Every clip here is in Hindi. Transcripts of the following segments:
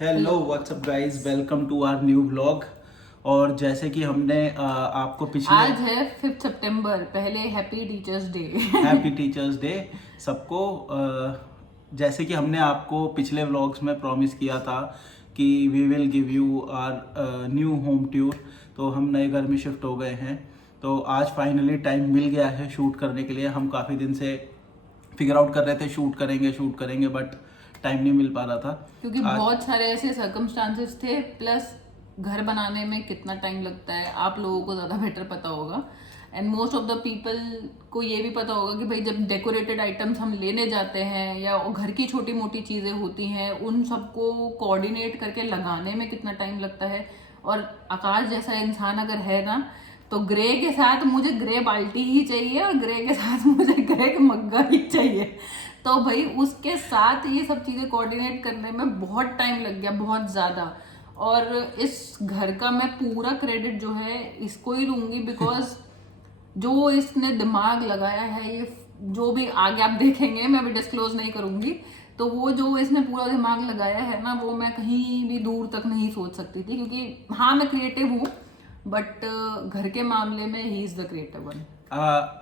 Hello what's up guys, welcome to our new vlog. और जैसे कि हमने आपको पिछले आज है 5 सितंबर। पहले happy teachers day. Happy teachers day सबको। जैसे कि हमने आपको पिछले व्लॉग्स में प्रॉमिस किया था कि we will give you our new home tour. तो हम नए घर में शिफ्ट हो गए हैं, तो आज फाइनली टाइम मिल गया है शूट करने के लिए। हम काफ़ी दिन से फिगर आउट कर रहे थे शूट करेंगे बट टाइम नहीं मिल पा रहा था। क्योंकि आज बहुत सारे ऐसे सर्कमस्टांसेस थे, प्लस घर बनाने में कितना टाइम लगता है आप लोगों को ज़्यादा बेटर पता होगा। And most of the people को ये भी पता होगा कि भाई जब डेकोरेटेड आइटम्स हम लेने जाते हैं या घर की छोटी मोटी चीज़ें होती हैं, उन सबको कोऑर्डिनेट करके लगाने में कितना टाइम लगता है। और आकाश जैसा इंसान अगर है ना, तो ग्रे के साथ मुझे ग्रे बाल्टी ही चाहिए और ग्रे के साथ मुझे ग्रे मग्गा ही चाहिए। तो भाई उसके साथ ये सब चीज़ें कोऑर्डिनेट करने में बहुत टाइम लग गया, बहुत ज़्यादा। और इस घर का मैं पूरा क्रेडिट जो है इसको ही दूंगी, बिकॉज जो इसने दिमाग लगाया है, ये जो भी आगे आप देखेंगे मैं भी डिस्क्लोज नहीं करूंगी, तो वो जो इसने पूरा दिमाग लगाया है ना, वो मैं कहीं भी दूर तक नहीं सोच सकती थी। क्योंकि हाँ, मैं क्रिएटिव हूँ, बट घर के मामले में he is the creative one.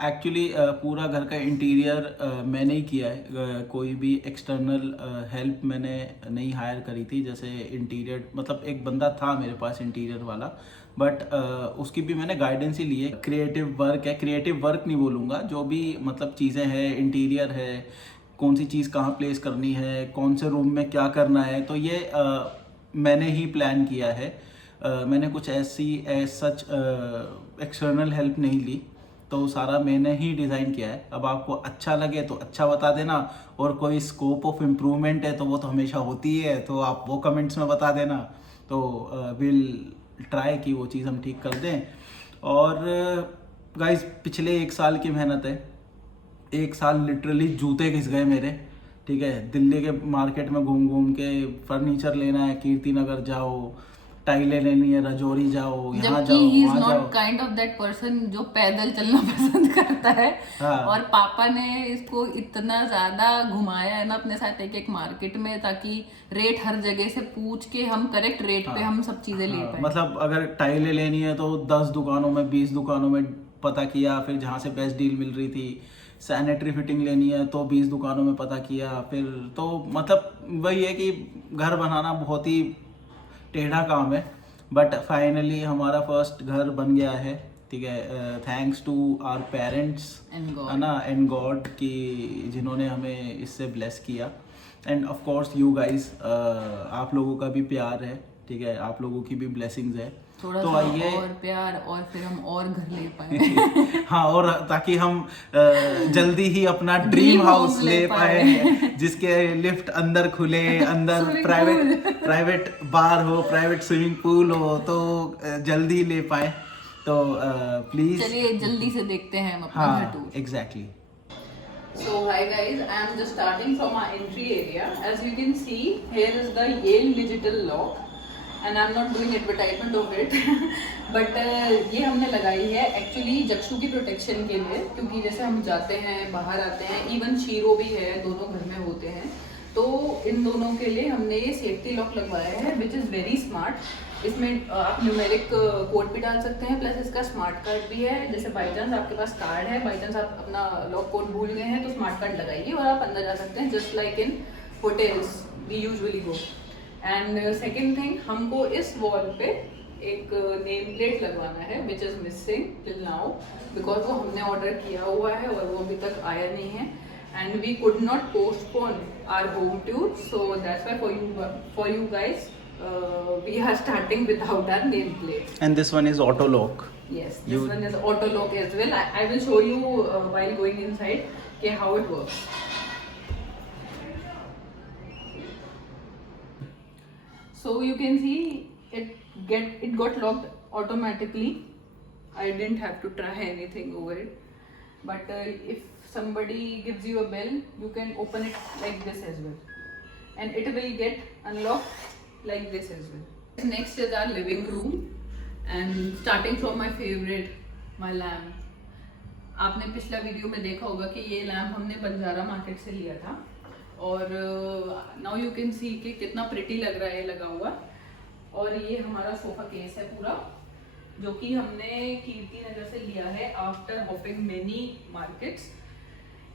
Actually पूरा घर का इंटीरियर मैंने ही किया है। कोई भी एक्सटर्नल हेल्प मैंने नहीं हायर करी थी। जैसे इंटीरियर मतलब एक बंदा था मेरे पास इंटीरियर वाला, बट उसकी भी मैंने गाइडेंस ही ली है। क्रिएटिव वर्क है, क्रिएटिव वर्क नहीं बोलूँगा, जो भी मतलब चीज़ें हैं, इंटीरियर है, कौन सी चीज़ कहाँ प्लेस करनी है, कौन से रूम में क्या करना है, तो ये मैंने ही प्लान किया है। मैंने कुछ ऐसी सच एक्सटर्नल हेल्प नहीं ली, तो सारा मैंने ही डिज़ाइन किया है। अब आपको अच्छा लगे तो अच्छा बता देना, और कोई स्कोप ऑफ इम्प्रूवमेंट है तो वो तो हमेशा होती है, तो आप वो कमेंट्स में बता देना। तो विल ट्राई कि वो चीज़ हम ठीक कर दें। और गाइस पिछले 1 साल की मेहनत है। 1 साल लिटरली जूते घिस गए मेरे। ठीक है, दिल्ली के मार्केट में घूम घूम के फर्नीचर लेना है, कीर्ति नगर जाओ, टाइलें लेनी है, रजौरी जाओ, यहाँ जबकि जाओ ही इज वहाँ नॉट जाओ। काइंड ऑफ दैट पर्सन जो पैदल चलना पसंद करता है। हाँ और पापा ने इसको इतना ज्यादा घुमाया है ना अपने साथ एक एक मार्केट में, ताकि रेट हर जगह से पूछ के हम करेक्ट रेट पे हाँ हम सब चीजें ले हाँ, पाए। मतलब अगर टाइलें लेनी है तो 10 दुकानों में 20 दुकानों में पता किया, फिर जहाँ से बेस्ट डील मिल रही थी। सैनिटरी फिटिंग लेनी है तो 20 दुकानों में पता किया। फिर तो मतलब वही है कि घर बनाना बहुत ही टेढ़ा काम है, बट फाइनली हमारा फर्स्ट घर बन गया है। ठीक है, thanks to our parents, and है गॉड। ना, एंड गॉड कि जिन्होंने हमें इससे ब्लेस किया। And of course you guys, आप लोगों का भी प्यार है। ठीक है, आप लोगों की भी ब्लेसिंग्स है। थोड़ा तो सा आइए और प्यार और फिर हम और घर ले पाए। हाँ, और ताकि हम जल्दी ही अपना ड्रीम ड्रीम हाउस होम ले ले पाए। पाए, जिसके लिफ्ट अंदर खुले, अंदर स्विमिंग प्राइवेट पूल। प्राइवेट बार हो, प्राइवेट स्विमिंग पूल हो, तो जल्दी ले पाए। तो प्लीज। चलिए जल्दी से देखते हैं हम अपना घर हाँ tour. Exactly. So hi guys, I am just starting from our entry area. As you can see, here is the Yale Digital Lock, and I'm not doing advertisement of it. But ये हमने लगाई है एक्चुअली जक्षू की प्रोटेक्शन के लिए, क्योंकि जैसे हम जाते हैं बाहर आते हैं, इवन शीरो भी है, दोनों घर में होते हैं, तो इन दोनों के लिए हमने ये सेफ्टी लॉक लगवाया है, विच इज़ वेरी स्मार्ट। इसमें आप न्यूमेरिक कोड भी डाल सकते हैं, प्लस इसका स्मार्ट कार्ड भी है। जैसे बाई चांस आपके पास कार्ड है, बाई चांस आप अपना लॉक कोड भूल गए हैं, तो स्मार्ट कार्ड लगाइए और आप अंदर जा सकते हैं, just like in hotels we usually go. And second thing, हमको इस वॉल पे एक नेम प्लेट लगवाना है, which is missing till now, because वो हमने ऑर्डर किया हुआ है और वो अभी तक आया नहीं है। And we could not postpone our home tour, so that's why for you guys we are starting without our name plate. And this one is auto lock. Yes, this one is auto lock as well. I will show you while going inside how it works. So you can see it got locked automatically. I didn't have to try anything over it. But if somebody gives you a bell, you can open it like this as well, and it will get unlocked like this as well. Next is our living room, and starting from my favorite, my lamp. आपने पिछला वीडियो में देखा होगा कि ये लैम्प हमने बंजारा मार्केट से लिया था, और नाउ यू कैन सी कि कितना प्रिटी लग रहा है लगा हुआ। और ये हमारा सोफा केस है पूरा, जो कि हमने कीर्ति नगर से लिया है after hopping many markets.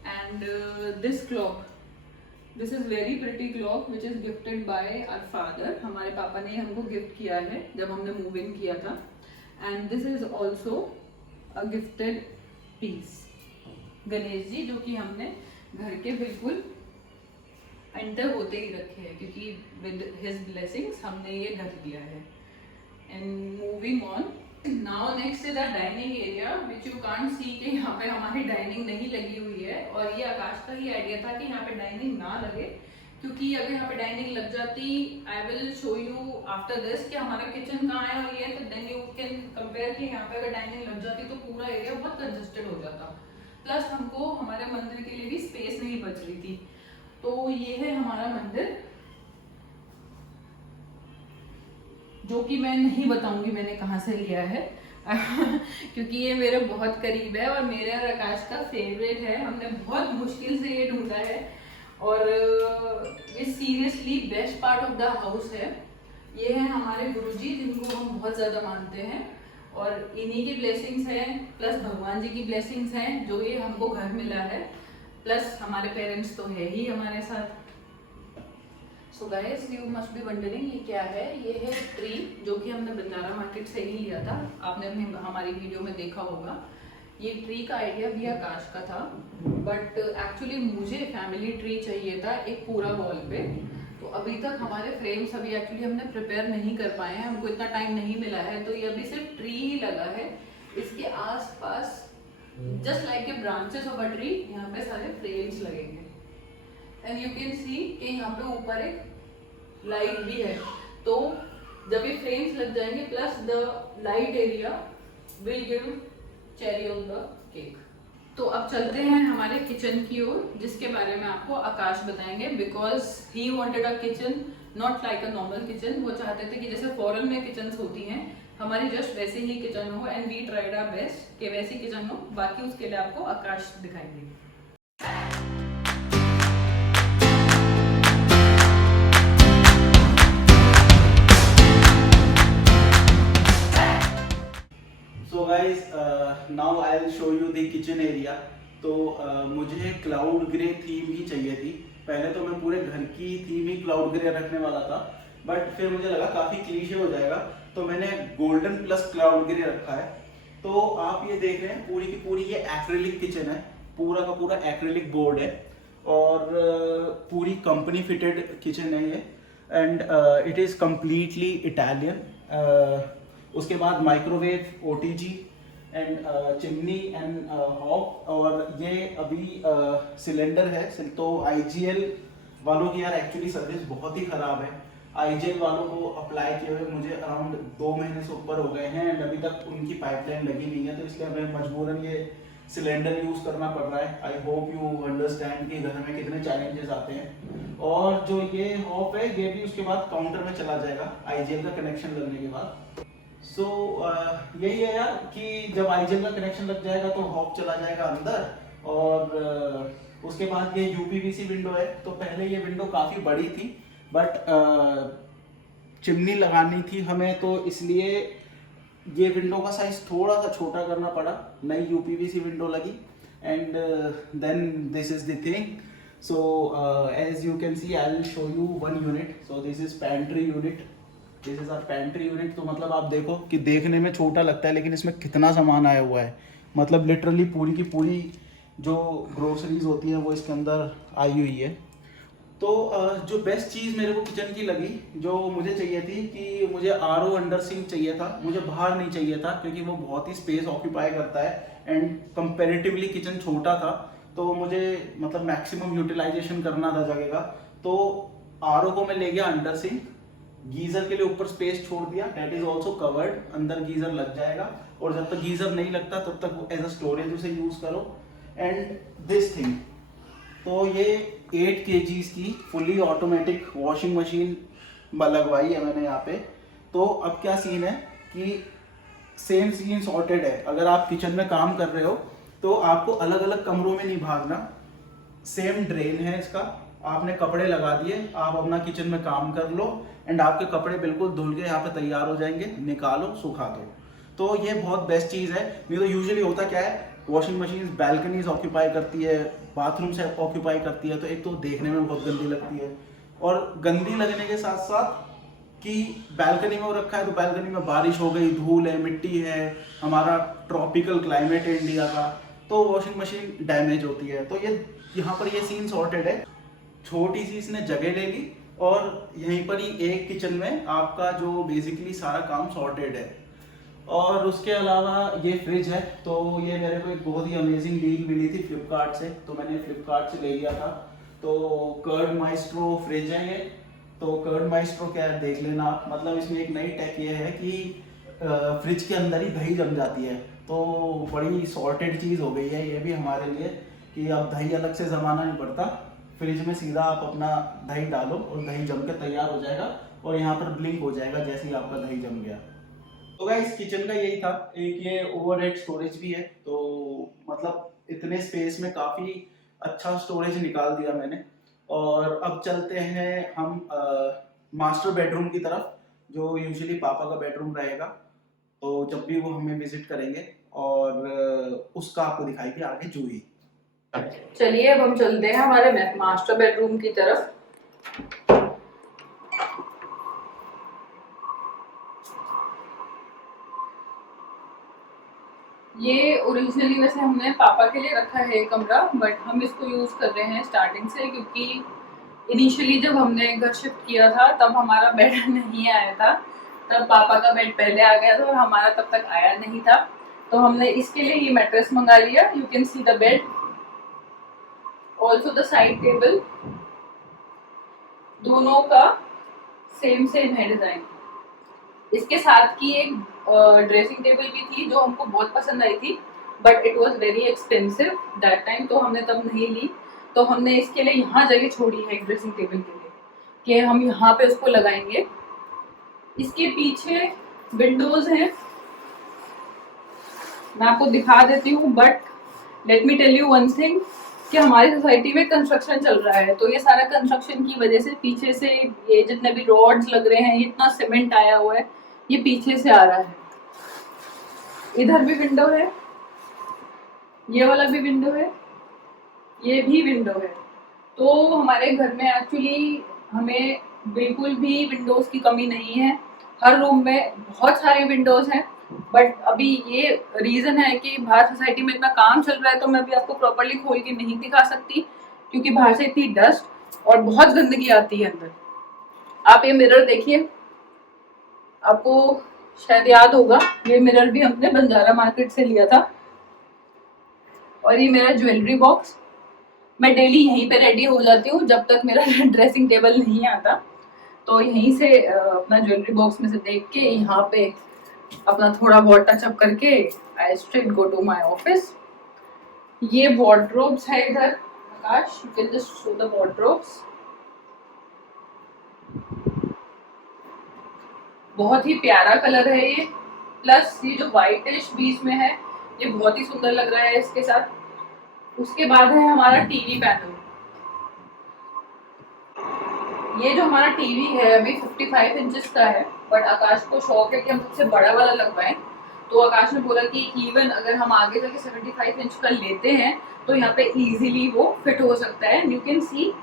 And this clock, this is very pretty clock which is gifted by our father. हमारे पापा ने हमको गिफ्ट किया है जब हमने मूव इन किया था। And this is also a gifted piece, Ganesh ji, जो कि हमने घर के बिल्कुल एंटर होते ही रखे हैं, क्योंकि विद हिज ब्लेसिंग्स हमने ये घर लिया है। And moving on, now next is the dining area which you can't see कि यहाँ पे हमारी डाइनिंग नहीं लगी हुई है। और ये आकाश का ही आइडिया था कि यहाँ पे डाइनिंग ना लगे, क्योंकि अगर यहाँ पे डाइनिंग लग जाती, आई will show you after this कि हमारा किचन कहाँ है और ये, तो देन यू कैन कंपेयर कि यहाँ पे अगर डाइनिंग लग जाती तो पूरा एरिया बहुत कंजस्टेड हो जाता। प्लस हमको हमारे मंदिर के लिए भी स्पेस नहीं बच रही थी। तो ये है हमारा मंदिर, जो कि मैं नहीं बताऊंगी मैंने कहाँ से लिया है क्योंकि ये मेरे बहुत करीब है और मेरे और आकाश का फेवरेट है। हमने बहुत मुश्किल से ये ढूंढा है और ये seriously best part of the house है। ये है हमारे गुरुजी, जिनको हम बहुत ज़्यादा मानते हैं, और इन्हीं की ब्लेसिंग्स हैं, प्लस भगवान जी की ब्लेसिंग्स हैं जो ये हमको घर मिला है, प्लस हमारे पेरेंट्स तो है ही हमारे साथ। So guys, you must be wondering ये क्या है। ये है ट्री, जो कि हमने बंजारा मार्केट से ही लिया था, आपने हमारी वीडियो में देखा होगा। ये ट्री का आइडिया भी आकाश का था, बट एक्चुअली मुझे फैमिली ट्री चाहिए था एक पूरा वॉल पे। तो अभी तक हमारे फ्रेम्स अभी एक्चुअली हमने प्रिपेयर नहीं कर पाए हैं, हमको इतना टाइम नहीं मिला है, तो ये अभी सिर्फ ट्री ही लगा है। इसके आसपास just like a branches of a tree यहाँ पे सारे फ्रेम्स लगेंगे। एंड यू कैन सी कि यहाँ पे ऊपर एक लाइट भी है, तो जब ये फ्रेम्स लग जाएंगे plus the light area will give cherry on the cake. तो अब चलते हैं हमारे किचन की ओर, जिसके बारे में आपको आकाश बताएंगे, because he wanted a kitchen not like a normal kitchen. वो चाहते थे कि जैसे फॉरेन में किचन होती हैं, हमारी जस्ट वैसे ही किचन हो, and we tried our best कि वैसी किचन हो। बाकी उसके लिए आपको आकाश दिखाएंगे। So guys, now I'll show you the kitchen area. तो मुझे क्लाउड ग्रे थीम ही चाहिए थी। पहले तो मैं पूरे घर की थीम ही क्लाउड ग्रे रखने वाला था, बट फिर मुझे लगा काफ़ी क्लीशे हो जाएगा, तो मैंने गोल्डन प्लस क्लाउड ग्रे रखा है। तो आप ये देख रहे हैं पूरी की पूरी ये एक्रेलिक किचन है, पूरा का पूरा एक्रेलिक बोर्ड है और पूरी कंपनी फिटेड किचन है ये, and it is completely Italian. उसके बाद microwave, OTG and chimney and hob, और ये अभी सिलेंडर है। तो आईजीएल वालों की यार एक्चुअली सर्विस बहुत ही ख़राब है। आईजीएल वालों को अप्लाई किए हुए मुझे अराउंड 2 महीने से ऊपर हो गए हैं एंड अभी तक उनकी पाइपलाइन लगी नहीं है, तो इसलिए हमें मजबूरन ये सिलेंडर यूज़ करना पड़ रहा है। आई होप यू अंडरस्टैंड कि घर में कितने चैलेंजेस आते हैं। और जो ये हॉब है ये भी उसके बाद काउंटर में चला जाएगा आईजीएल का कनेक्शन लगने के बाद। सो यही है यार कि जब आईजीएल का कनेक्शन लग जाएगा तो हॉब चला जाएगा अंदर, और उसके बाद ये यूपीवीसी विंडो है। तो पहले ये विंडो काफ़ी बड़ी थी, बट चिमनी लगानी थी हमें, तो इसलिए ये विंडो का साइज थोड़ा सा छोटा करना पड़ा, नई यूपीवीसी विंडो लगी, and then this is the thing. So as you can see I will show you one unit. So this is pantry unit, this is our pantry unit. तो मतलब आप देखो कि देखने में छोटा लगता है, लेकिन इसमें कितना सामान आया हुआ है। मतलब लिटरली पूरी की पूरी जो ग्रोसरीज होती हैं वो इसके अंदर आई हुई है। तो जो बेस्ट चीज़ मेरे को किचन की लगी, जो मुझे चाहिए थी कि मुझे आरओ अंडर सिंक चाहिए था, मुझे बाहर नहीं चाहिए था, क्योंकि वो बहुत ही स्पेस ऑक्यूपाई करता है एंड कंपैरेटिवली किचन छोटा था, तो मुझे मतलब मैक्सिमम यूटिलाइजेशन करना था जगह का। तो आरओ को मैं ले गया अंडर सिंक, गीजर के लिए ऊपर स्पेस छोड़ दिया, डेट इज ऑल्सो कवर्ड, अंदर गीजर लग जाएगा, और जब तक गीजर नहीं लगता तब तक एज अ स्टोरेज उसे यूज करो। एंड दिस थिंग, तो ये 8 kgs की फुली ऑटोमेटिक वॉशिंग मशीन लगवाई है मैंने यहाँ पे। तो अब क्या सीन है कि सेम सीन सॉर्टेड है। अगर आप किचन में काम कर रहे हो तो आपको अलग अलग कमरों में नहीं भागना, सेम ड्रेन है इसका, आपने कपड़े लगा दिए, आप अपना किचन में काम कर लो एंड आपके कपड़े बिल्कुल धुल के यहाँ पे तैयार हो जाएंगे, निकालो सुखा दो। तो ये बहुत बेस्ट चीज़ है। नहीं तो यूजुअली होता क्या है, वॉशिंग मशीन बैल्कनीज ऑक्यूपाई करती है, बाथरूम से ऑक्यूपाई करती है, तो एक तो देखने में बहुत गंदी लगती है, और गंदी लगने के साथ साथ कि बैल्कनी में वो रखा है तो बैल्कनी में बारिश हो गई, धूल है, मिट्टी है, हमारा ट्रॉपिकल क्लाइमेट है इंडिया का, तो वॉशिंग मशीन डैमेज होती है। तो ये यहाँ पर ये सीन सॉर्टेड है। छोटी सी इसने जगह ले ली और यहीं पर ही एक किचन में आपका जो बेसिकली सारा काम सॉर्टेड है। और उसके अलावा ये फ्रिज है, तो ये मेरे को एक बहुत ही अमेजिंग डील मिली थी फ्लिपकार्ट से, तो मैंने फ्लिपकार्ट से ले लिया था। तो कर्ड माइस्ट्रो फ्रिज है ये। तो कर्ड माइस्ट्रो क्या है देख लेना आप, मतलब इसमें एक नई टेक ये है कि फ्रिज के अंदर ही दही जम जाती है। तो बड़ी सॉर्टेड चीज़ हो गई है ये भी हमारे लिए कि अब दही अलग से जमाना नहीं पड़ता, फ्रिज में सीधा आप अपना दही डालो और दही जम के तैयार हो जाएगा और यहाँ पर ब्लिंक हो जाएगा जैसे ही आपका दही जम गया। तो गाइस किचन का यही था। एक ये ओवरहेड स्टोरेज भी है, तो मतलब इतने स्पेस में काफ़ी अच्छा स्टोरेज निकाल दिया मैंने। और अब चलते हैं हम मास्टर बेडरूम की तरफ, जो यूजुअली पापा का बेडरूम रहेगा, तो जब भी वो हमें विजिट करेंगे और उसका आपको दिखाएगी आगे जूही। चलिए अब हम चलते हैं हमारे मास्टर बेडरूम की तरफ। ये ओरिजिनली वैसे हमने पापा के लिए रखा है कमरा, बट हम इसको यूज कर रहे हैं स्टार्टिंग से, क्योंकि इनिशियली जब हमने घर शिफ्ट किया था तब हमारा बेड नहीं आया था, तब पापा का बेड पहले आ गया था और हमारा तब तक आया नहीं था। तो हमने इसके लिए ये मैट्रेस मंगा लिया। You can see the bed, also the side table, दोनों का सेम है डिजाइन। इसके साथ की एक ड्रेसिंग टेबल भी थी जो हमको बहुत पसंद आई थी, but it was very expensive that time, तो हमने तब नहीं ली। तो हमने इसके लिए यहाँ जगह छोड़ी है एक ड्रेसिंग टेबल के लिए कि हम यहाँ पे उसको लगाएंगे। इसके पीछे विंडोज हैं, मैं आपको दिखा देती हूँ, but let me tell you one thing कि हमारी सोसाइटी में कंस्ट्रक्शन चल रहा है, तो ये सारा कंस्ट्रक्शन की वजह से पीछे से ये जितने भी रोड्स लग रहे हैं, इतना सीमेंट आया हुआ है, ये पीछे से आ रहा है। इधर भी विंडो है, ये वाला भी विंडो है, ये भी विंडो है। तो हमारे घर में एक्चुअली हमें बिल्कुल भी विंडोज की कमी नहीं है। हर रूम में बहुत सारे विंडोज हैं, बट अभी ये रीजन है कि बाहर सोसाइटी में इतना काम चल रहा है, तो मैं अभी आपको प्रॉपर्ली खोल के नहीं दिखा सकती, क्योंकि बाहर से इतनी डस्ट और बहुत गंदगी आती है अंदर। आप ये मिरर देखिए, आपको शायद याद होगा, ये मिरर भी हमने बंजारा मार्केट से लिया था। और ये मेरा ज्वेलरी बॉक्स, मैं डेली यहीं पे रेडी हो जाती हूँ जब तक मेरा ड्रेसिंग टेबल नहीं आता, तो यहीं से अपना ज्वेलरी बॉक्स में से देख के यहाँ पे अपना थोड़ा बहुत टचअप करके I straight go to my office. ये वार्डरोब्स है इधर, Akash you can just show the wardrobes. बहुत ही प्यारा कलर है ये, प्लस ये जो व्हाइटिश बीच में है ये बहुत ही सुंदर लग रहा है इसके साथ। उसके बाद है हमारा टीवी पैनल। ये जो हमारा टीवी है अभी 55 इंचेस का है, बट आकाश को शौक है कि हम सबसे बड़ा वाला लगवाएं, तो आकाश ने बोला कि इवन अगर हम आगे जाके 75 इंच का लेते हैं तो यहाँ पे इजीली वो फिट हो सकता है। यू कैन सी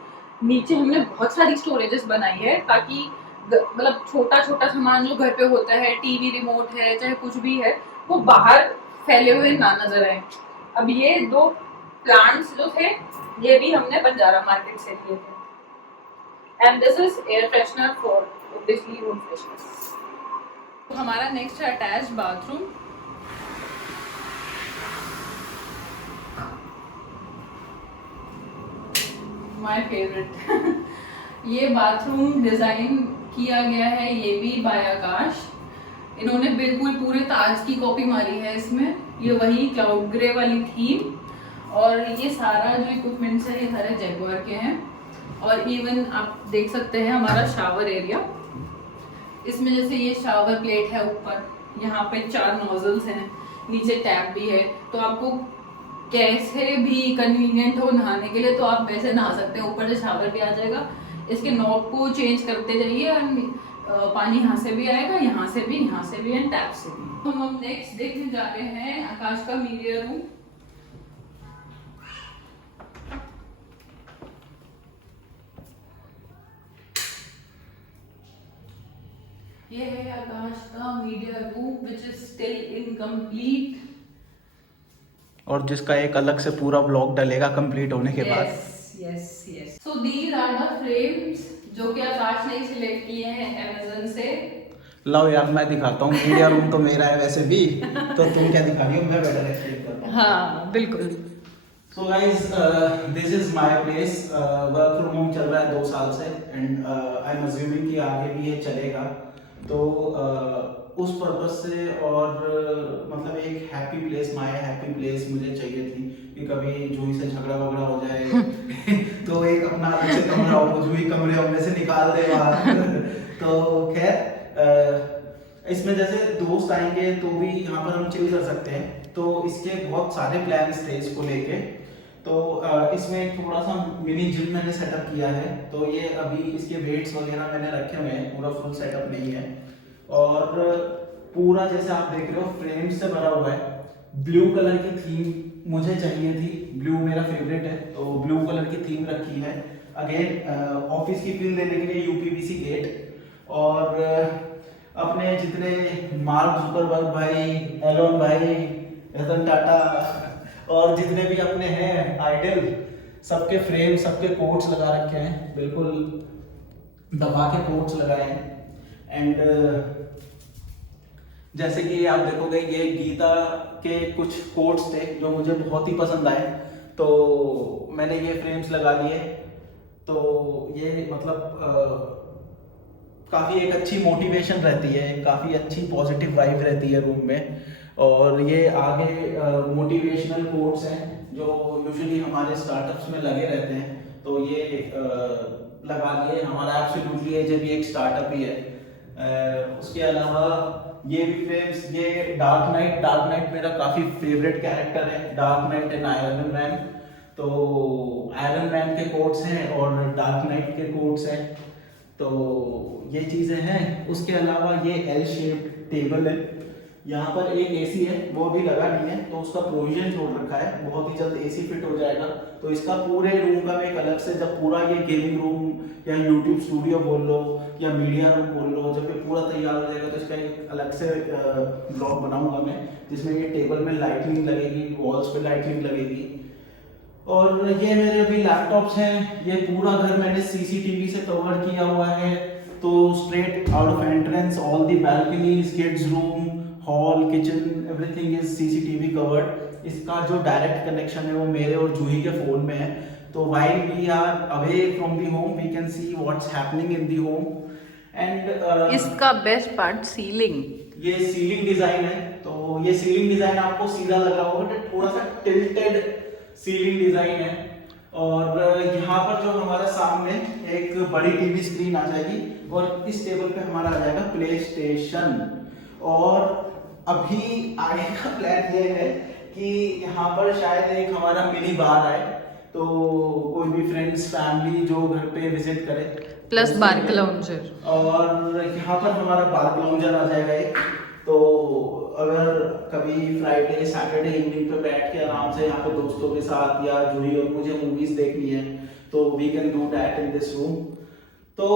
नीचे हमने बहुत सारी स्टोरेजेस बनाई है, ताकि मतलब छोटा छोटा सामान जो घर पे होता है, टीवी रिमोट है, चाहे कुछ भी है, वो बाहर फैले हुए ना नजर आए। अब ये 2 प्लांट्स जो थे ये भी हमने बंजारा मार्केट से लिए थे। And this is air freshener for obviously room freshness. तो हमारा नेक्स्ट है अटैच्ड बाथरूम। My favourite. ये बाथरूम डिजाइन किया गया है ये भी बाय आकाश। इन्होंने बिल्कुल पूरे ताज की कॉपी मारी है इसमें, ये वही क्लाउड ग्रे वाली थीम, और ये सारा जो इक्विपमेंट्स है ये सारे जैगुआर के हैं। और इवन आप देख सकते हैं हमारा शावर एरिया, इसमें जैसे ये शावर प्लेट है ऊपर, यहाँ पे 4 नोजल्स हैं, नीचे टैप भी है, तो आपको कैसे भी कन्वीनियंट हो नहाने के लिए तो आप वैसे नहा सकते हैं, ऊपर से शावर भी आ जाएगा। इसके नॉब को चेंज करते जाइए और पानी यहाँ से भी आएगा, यहाँ से भी एंड टैप से भी। तो हम नेक्स्ट देखने जा रहे हैं आकाश का मीडिया रूम। ये है आकाश का media room which is still incomplete, और जिसका एक अलग से पूरा ब्लॉग डलेगा कंप्लीट होने के बाद। Yes. So these are the frames जो कि आकाश ने सिलेक्ट किए हैं अमेज़न से। लो यार मैं दिखाता हूँ, मीडिया रूम तो मेरा है वैसे भी, तो तुम क्या दिखा रही हो, मैं बेटर एक्सप्लेन करता हूँ। हाँ बिल्कुल। So guys, this is my place. Work from home चल रहा है 2 साल से, एंड आई एम अज्यूमिंग कि आगे भी ये चलेगा। तो उस पर्पज से और मतलब एक happy place, my happy place मुझे चाहिए थी कि कभी जूही से झगड़ा वगड़ा हो जाए तो एक अपना अलग से कमरा हो, जूही कमरे हमने से निकाल दे बाहर तो खैर इसमें जैसे दोस्त आएंगे तो भी यहाँ पर हम चिल कर सकते हैं। तो इसके बहुत सारे प्लान्स थे इसको लेके। तो इसमें एक थोड़ा सा मिनी जिम मैंने सेटअप किया है। तो ये अभी इसके वेट्स वगैरह मैंने रखे हुए हैं, पूरा फुल सेटअप नहीं है। और पूरा जैसे आप देख रहे हो फ्रेम से भरा हुआ है। ब्लू कलर की थीम मुझे चाहिए थी, ब्लू मेरा फेवरेट है, तो ब्लू कलर की थीम रखी है। अगेन ऑफिस की फील देने के लिए यूपीवीसी गेट, और अपने जितने मार्क जुकरबर्ग भाई, एलोन भाई, रतन टाटा और जितने भी अपने हैं आइडल, सबके फ्रेम, सबके कोट्स लगा रखे हैं, बिल्कुल दबा के कोट्स लगाए हैं। एंड जैसे कि आप देखोगे ये गीता के कुछ कोट्स थे जो मुझे बहुत ही पसंद आए, तो मैंने ये फ्रेम्स लगा लिए। तो ये मतलब काफ़ी एक अच्छी मोटिवेशन रहती है, काफ़ी अच्छी पॉजिटिव वाइब रहती है रूम में। और ये आगे मोटिवेशनल कोट्स हैं जो यूजुअली हमारे स्टार्टअप्स में लगे रहते हैं, तो ये लगा लिए। हमारा एब्सोल्युटली ये भी एक स्टार्टअप ही है। उसके अलावा ये भी फ्रेम्स, ये डार्क नाइट मेरा काफ़ी फेवरेट कैरेक्टर है, dark night and iron man. तो आयरन मैन के कोट्स हैं और डार्क नाइट के कोट्स हैं, तो ये चीज़ें हैं। उसके अलावा ये एल शेप्ड टेबल है, यहाँ पर एक एसी है, वो भी लगा नहीं है, तो उसका प्रोविजन छोड़ रखा है, बहुत ही जल्द एसी फिट हो जाएगा। तो इसका पूरे रूम का एक अलग से, जब पूरा ये गेमिंग रूम या यूट्यूब स्टूडियो बोल लो या मीडिया रूम बोल लो, जब ये पूरा तैयार हो जाएगा तो इसका एक अलग से ब्लॉग बनाऊंगा मैं, जिसमें ये टेबल में लाइटनिंग लगेगी, वॉल्स पे लाइटनिंग लगेगी। और ये मेरे अभी लैपटॉप्स हैं। ये पूरा घर मैंने सीसीटीवी से कवर किया हुआ है, तो straight out of entrance all the balconies, kids room, hall, kitchen, everything is CCTV covered. इसका जो डायरेक्ट कनेक्शन है वो मेरे और जूही के फोन में है, तो while we are away from the home we can see what's happening in the home. And इसका बेस्ट पार्ट सीलिंग, ये सीलिंग डिजाइन है। तो ये सीलिंग डिजाइन आपको सीधा लग रहा होगा, बट थोड़ा सा टिल्टेड सीलिंग डिजाइन है। और यहाँ पर जो हमारा सामने एक बड़ी टीवी स्क्रीन आ जाएगी, और इस टेबल पे हमारा आ जाएगा प्ले स्टेशन। और अभी आगे का प्लान ये है कि यहाँ पर शायद एक हमारा मिनी बार आए, तो कोई भी फ्रेंड्स फैमिली जो घर पे विजिट करे, प्लस बार लाउंजर। और यहाँ पर हमारा बार लाउंजर आ जाएगा एक। तो अगर कभी फ्राइडे सैटरडे इवनिंग पे बैठ के आराम से यहाँ पे दोस्तों के साथ या जूही और मुझे मूवीज देखनी है, तो we can do that in this room. तो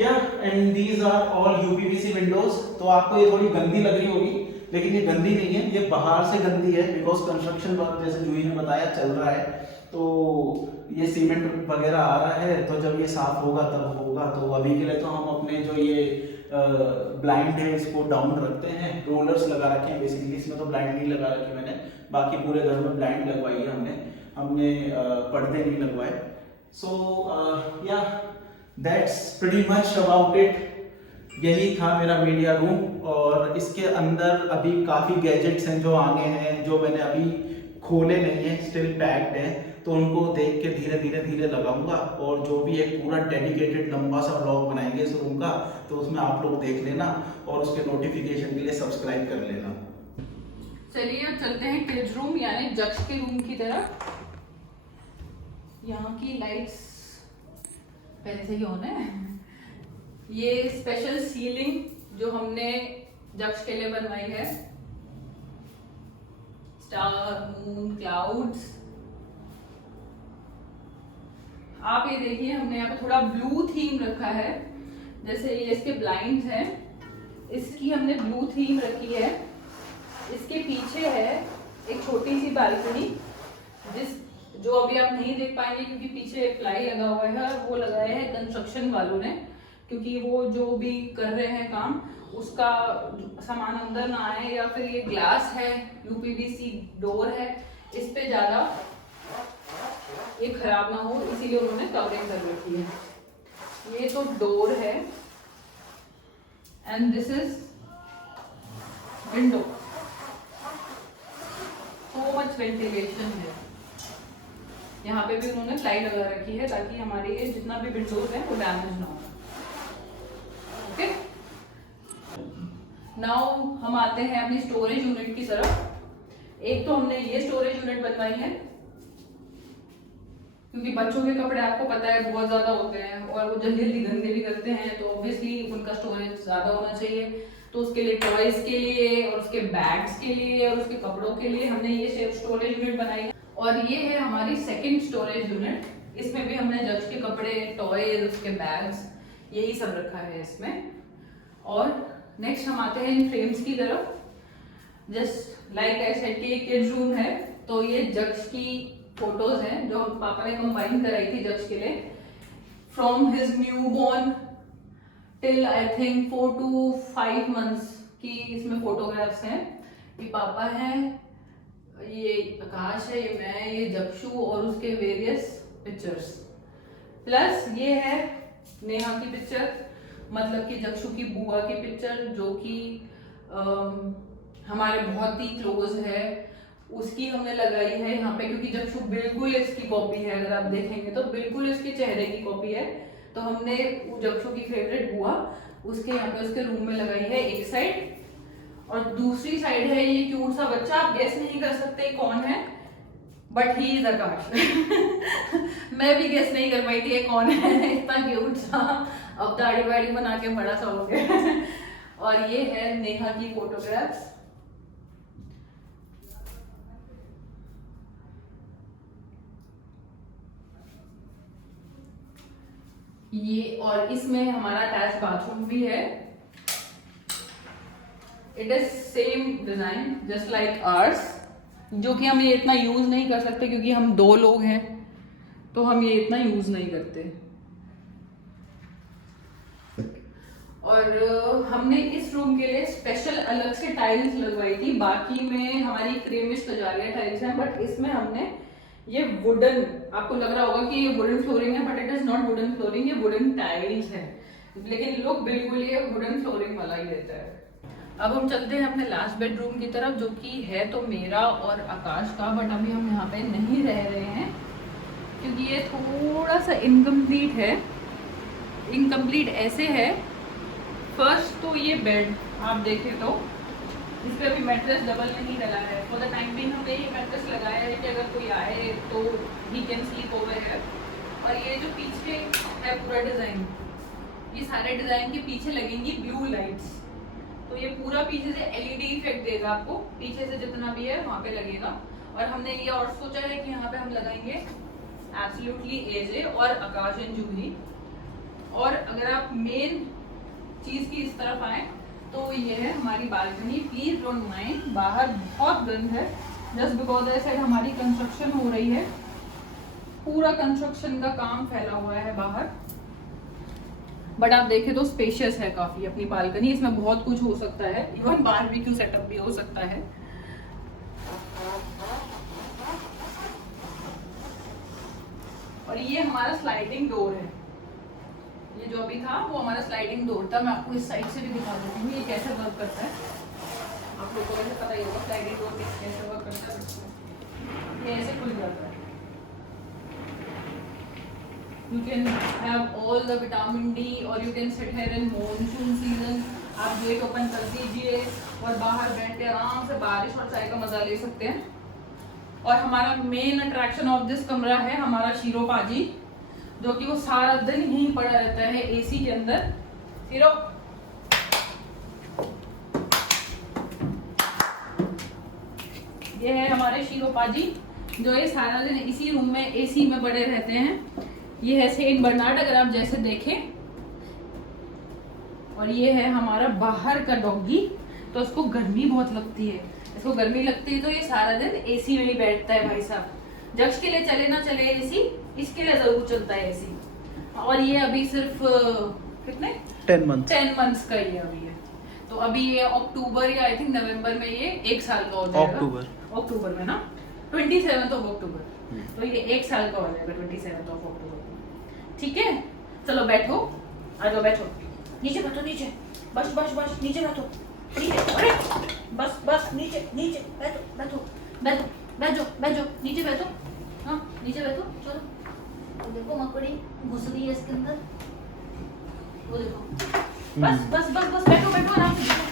yeah and these are all UPVC windows. तो आपको ये थोड़ी गंदी लग रही होगी, लेकिन ये गंदी नहीं है, ये बाहर से गंदी है, बिकॉज कंस्ट्रक्शन वर्क जैसे जूही ने बताया चल रहा है, तो ये सीमेंट वगैरह आ रहा है, तो जब ये साफ होगा तब होगा। तो अभी के लिए तो हम अपने जो ये ब्लाइंड है इसको डाउन रखते हैं, रोलर्स लगा रखे हैं बेसिकली, इसमें तो ब्लाइंड नहीं लगा रखी मैंने, बाकी पूरे घर में ब्लाइंड लगवाई है हमने पर्दे नहीं लगवाए। सो या that's pretty much about it. यही था मेरा मीडिया रूम, और इसके अंदर अभी काफ़ी गैजेट्स हैं जो आने हैं, जो मैंने अभी खोले नहीं है, स्टिल पैक्ड है, तो उनको देख के धीरे धीरे लगाऊंगा। और जो भी एक पूरा डेडिकेटेड लंबा सा ब्लॉग बनाएंगे इस रूम का, तो उसमें आप लोग देख लेना और उसके नोटिफिकेशन के लिए सब्सक्राइब कर लेना। चलिए अब चलते हैं किड्स रूम यानी जक्स के रूम की तरफ। यहाँ की लाइट्स पहले से ही ऑन है। ये स्पेशल सीलिंग जो हमने जक्स के लिए बनवाई है, स्टार, मून, क्लाउड्स। आप ये देखिए हमने यहाँ पे थोड़ा ब्लू थीम रखा है, जैसे ये इसके ब्लाइंड्स हैं, इसकी हमने ब्लू थीम रखी है। इसके पीछे है एक छोटी सी बालकनी जो अभी आप नहीं देख पाएंगे क्योंकि पीछे प्लाई लगा हुआ है, वो लगाया है कंस्ट्रक्शन वालों ने, क्योंकि वो जो भी कर रहे हैं काम उसका सामान अंदर ना आए, या फिर ये ग्लास है, यूपीवीसी डोर है, इस पे ज्यादा ये खराब ना हो, इसीलिए उन्होंने कवरिंग कर रखी है। ये तो डोर है and this is window. So much ventilation है। यहाँ पे भी उन्होंने प्लाई लगा रखी है ताकि हमारे ये जितना भी विंडोज है वो डैमेज ना हो। ओके, नाउ हम आते हैं अपनी स्टोरेज यूनिट की तरफ। एक तो हमने ये स्टोरेज यूनिट बनवाई है क्योंकि बच्चों के कपड़े आपको पता है बहुत ज्यादा होते हैं और वो जल्दी जल्दी गंदे भी करते हैं, तो ऑब्वियसली उनका स्टोरेज ज्यादा होना चाहिए। तो उसके लिए टॉयज के लिए और उसके बैग्स के लिए और उसके कपड़ों के लिए हमने ये स्टोरेज यूनिट बनाई है। और ये है हमारी सेकंड स्टोरेज यूनिट। इसमें भी हमने जज के कपड़े, टॉयज, उसके बैग्स, यही सब रखा है इसमें। और नेक्स्ट हम आते हैं इन फ्रेम्स की तरफ। जस्ट लाइक आई सेड कि किड्स रूम है, तो ये जक्स की फोटोज हैं जो हम पापा ने कंबाइन कराई थी जक्स के लिए, from his new born till I think 4 to 5 months की इसमें फोटोग्राफ्स हैं। ये पापा हैं, ये आकाश है, ये मैं, ये जक्षु और उसके वेरियस पिक्चर्स। प्लस ये है नेहा की पिक्चर, मतलब कि जक्षु की बुआ की पिक्चर, जो कि हमारे बहुत ही क्लोज है, उसकी हमने लगाई है यहाँ पे, क्योंकि जक्षु बिल्कुल इसकी कॉपी है। अगर आप देखेंगे तो बिल्कुल इसके चेहरे की कॉपी है। तो हमने जक्षु की फेवरेट बुआ उसके यहाँ पे उसके रूम में लगाई है एक साइड, और दूसरी साइड है ये क्यूट सा बच्चा। आप गेस नहीं कर सकते कौन है, बट ही इज आकाश। मैं भी गेस नहीं कर पाई थी ये कौन है, इतना क्यूट सा, अब दाढ़ी वाड़ी बना के बड़ा सा हो गया। और ये है नेहा की फोटोग्राफ्स। ये, और इसमें हमारा अटैच बाथरूम भी है। It is same design just like ours, जो कि हम ये इतना यूज नहीं कर सकते क्योंकि हम 2 लोग हैं, तो हम ये इतना यूज नहीं करते। और हमने इस रूम के लिए स्पेशल अलग से टाइल्स लगवाई थी। बाकी में हमारी क्रीमिश कजारिया टाइल्स हैं, बट इसमें हमने ये वुडन, आपको लग रहा होगा कि ये वुडन फ्लोरिंग है, but it is not wooden flooring, ये वुडन टाइल्स है, लेकिन लुक बिल्कुल ये वुडन फ्लोरिंग वाला ही देता है। अब हम चलते हैं अपने लास्ट बेडरूम की तरफ, जो कि है तो मेरा और आकाश का, बट अभी हम यहाँ पे नहीं रह रहे हैं क्योंकि ये थोड़ा सा इनकम्प्लीट है। इनकम्प्लीट ऐसे है, फर्स्ट तो ये बेड आप देखें तो इस पे अभी मैट्रेस डबल नहीं डला है। फॉर द टाइम बिंग हमने ये मैट्रेस लगाया है कि अगर कोई आए तो ही कैन स्लीप ओवर है। और ये जो पीछे है पूरा डिजाइन, ये सारे डिजाइन के पीछे लगेंगी ब्लू लाइट्स, तो ये पूरा पीछे से एलईडी इफेक्ट देगा आपको, पीछे से जितना भी है वहाँ पे लगेगा। और हमने ये और सोचा है कि यहाँ पे हम लगाएंगे एब्सोल्युटली एजे और आकाश एंड जूही। और अगर आप मेन चीज की इस तरफ आए तो ये है हमारी बालकनी। प्लीज डोंट माइंड, बाहर बहुत गंद है, जस्ट बिकॉज ऐसे हमारी कंस्ट्रक्शन हो रही है, पूरा कंस्ट्रक्शन का काम फैला हुआ है बाहर। बट आप देखें तो स्पेशियस है काफी अपनी बालकनी, इसमें बहुत कुछ हो सकता है, इवन बारबेक्यू सेटअप भी हो सकता है। और ये हमारा स्लाइडिंग डोर है, ये जो अभी था वो हमारा स्लाइडिंग डोर था। मैं आपको इस साइड से भी दिखा देती हूँ ये कैसे वर्क करता है। आप लोगों को वैसे पता ही होगा स्लाइडिंग डोर कैसे वर्क करता है। ये ऐसे खुल जाता है। You can have all the vitamin D, or you can sit here in monsoon season। आप गेट ओपन कर दीजिए और बाहर बैठ के आराम से बारिश और चाय का मजा ले सकते हैं। और हमारा मेन अट्रैक्शन ऑफ दिस कमरा है हमारा शीरो पाजी, जो कि वो सारा दिन यहीं पड़ा रहता है एसी के अंदर। शीरो, ये है हमारे शीरो पाजी, जो ये सारा दिन इसी रूम में एसी में पड़े रहते हैं। ये है सेंट बर्नार्ड, अगर आप जैसे देखें। और ये है हमारा बाहर का डॉगी, तो उसको गर्मी बहुत लगती है। इसको गर्मी लगती है तो ये सारा दिन एसी में ही बैठता है भाई साहब। जक्स के लिए चले ना चले एसी, इसके लिए जरूर चलता है एसी। और ये अभी सिर्फ कितने 10 मंथ 10 मंथ्स का ये अभी है। तो अभी ये अक्टूबर या आई थिंक नवंबर में ये 1 साल का हो जाएगा। अक्टूबर में ना 27 अक्टूबर, तो ये 1 साल का हो जाएगा 27 अक्टूबर। ठीक है, चलो बैठो, आ जाओ बैठो, नीचे बैठो, नीचे बस बस बस नीचे बैठो, नीचे, अरे बस बस नीचे नीचे बैठो बैठो बैठो बैठो बैठो नीचे बैठो, हाँ नीचे बैठो। चलो, वो देखो मकड़ी घुस रही है इसके अंदर, वो देखो। बस बस बस बस बैठो बैठो आराम से।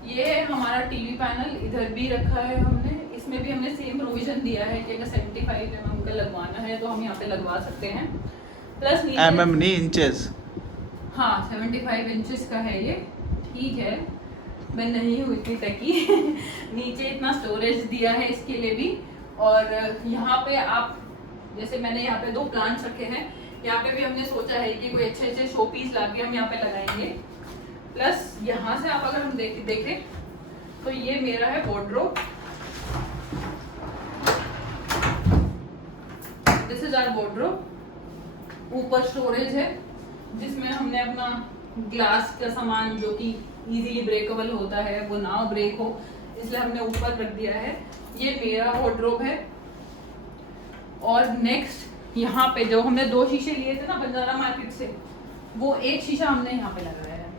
ये है हमारा टीवी पैनल, इधर भी रखा है हमने। इसमें भी हमने सेम प्रोविजन दिया है कि अगर 75 mm का लगवाना है तो हम यहाँ पे लगवा सकते हैं। प्लस mm नहीं इंचेस। हाँ 75 इंचेस का है ये, ठीक है, मैं नहीं हूँ इतनी टकी। नीचे इतना स्टोरेज दिया है इसके लिए भी। और यहाँ पे आप, जैसे मैंने यहाँ पे 2 प्लांट्स रखे हैं, यहाँ पे भी हमने सोचा है कि कोई अच्छे अच्छे शो पीस ला के हम यहाँ पे लगाएंगे। प्लस यहाँ से आप अगर हम देखें तो ये मेरा है wardrobe, this is our wardrobe. ऊपर स्टोरेज है जिसमें हमने अपना ग्लास का सामान, जो कि इजीली ब्रेकेबल होता है, वो ना ब्रेक हो, इसलिए हमने ऊपर रख दिया है। ये मेरा वार्डरोब है। और नेक्स्ट यहाँ पे जो हमने 2 शीशे लिए थे ना बंजारा मार्केट से, वो एक शीशा हमने यहाँ पे लगाया है,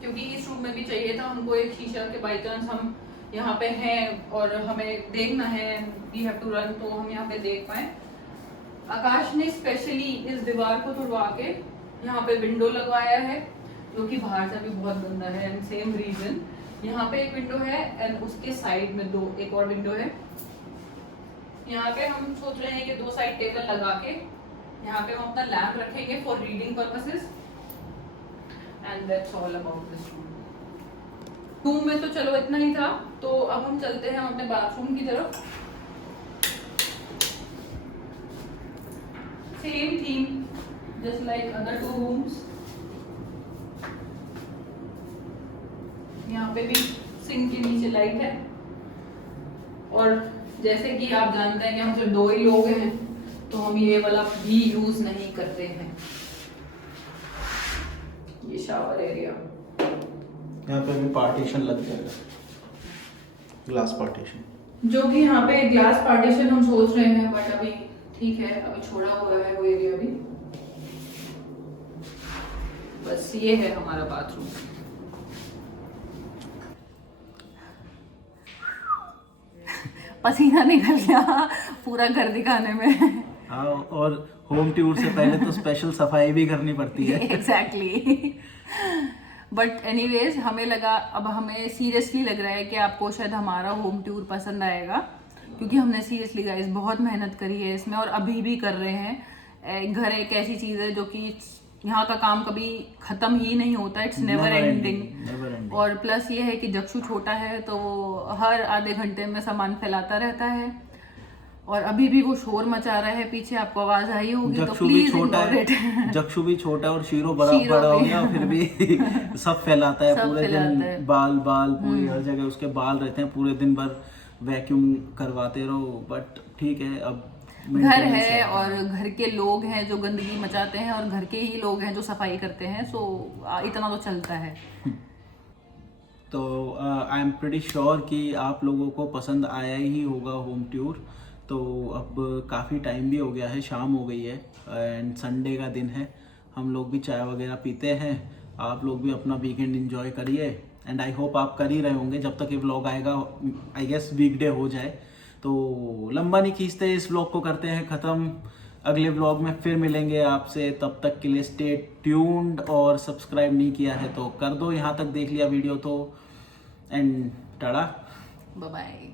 क्योंकि इस रूम में भी चाहिए था हमको एक शीशा के बाई चांस हम यहाँ पे हैं और हमें देखना है, वी हैव टू रन, तो हम यहाँ पे देख पाए। आकाश ने स्पेशली इस दीवार को तुड़वा के यहाँ पे विंडो लगवाया है, जो कि बाहर से भी बहुत गंदा है। एंड सेम रीजन यहाँ पे एक विंडो है एंड उसके साइड में एक और विंडो है। यहाँ पे हम सोच रहे हैं कि 2 साइड टेबल लगा के यहाँ पे हम अपना लैम्प रखेंगे for reading purposes. And that's all about this room में। तो चलो इतना ही था, तो अब हम चलते हैं अपने बाथरूम की तरफ। Same theme just like other 2 rooms. यहाँ पे भी सिंक के नीचे लाइट है। और जैसे कि आप जानते हैं कि हम सिर्फ 2 ही लोग हैं, तो हम ये वाला भी यूज नहीं करते हैं। ये शावर एरिया, यहाँ पे भी पार्टीशन लग जाएगा, ग्लास पार्टीशन, जो कि यहाँ पे ग्लास पार्टीशन हम सोच रहे हैं, बट अभी ठीक है, अभी छोड़ा हुआ है वो एरिया भी। बस ये है हमारा बाथरूम। पसीना निकल गया पूरा घर दिखाने में। हाँ, और होम टूर से पहले तो स्पेशल सफाई भी करनी पड़ती है। एग्जैक्टली। बट एनीवेज हमें लगा, अब हमें सीरियसली लग रहा है कि आपको शायद हमारा होम टूर पसंद आएगा, क्योंकि हमने सीरियसली गाइस बहुत मेहनत करी है इसमें और अभी भी कर रहे हैं। घर एक ऐसी चीज़ है जो कि यहाँ का काम कभी खत्म ही नहीं होता, इट्स नेवर एंडिंग। और प्लस ये है कि जक्षु छोटा है तो वो हर आधे घंटे में सामान फैलाता रहता है, और अभी भी वो शोर मचा रहा है पीछे, आपको आवाज आई होगी तो प्लीज इग्नोर इट। जक्षु भी छोटा और शीरो बड़ा हो गया, फिर भी सब फैलाता है पूरे दिन, बाल पूरी हर जगह उसके बाल रहते हैं, पूरे दिन भर वैक्यूम करवाते रहो। बट ठीक है, अब घर है और घर के लोग हैं जो गंदगी मचाते हैं, और घर के ही लोग हैं जो सफाई करते हैं, सो इतना तो चलता है। तो आई एम प्रीटी श्योर कि आप लोगों को पसंद आया ही होगा होम टूर। तो अब काफ़ी टाइम भी हो गया है, शाम हो गई है एंड संडे का दिन है, हम लोग भी चाय वगैरह पीते हैं, आप लोग भी अपना वीकेंड एंजॉय करिए। एंड आई होप आप कर ही रहे होंगे, जब तक ये व्लॉग आएगा आई गेस वीकडे हो जाए, तो लंबा नहीं खींचते, इस व्लॉग को करते हैं ख़त्म। अगले व्लॉग में फिर मिलेंगे आपसे, तब तक के लिए स्टे ट्यून्ड। और सब्सक्राइब नहीं किया है तो कर दो, यहाँ तक देख लिया वीडियो तो। And tata, bye bye.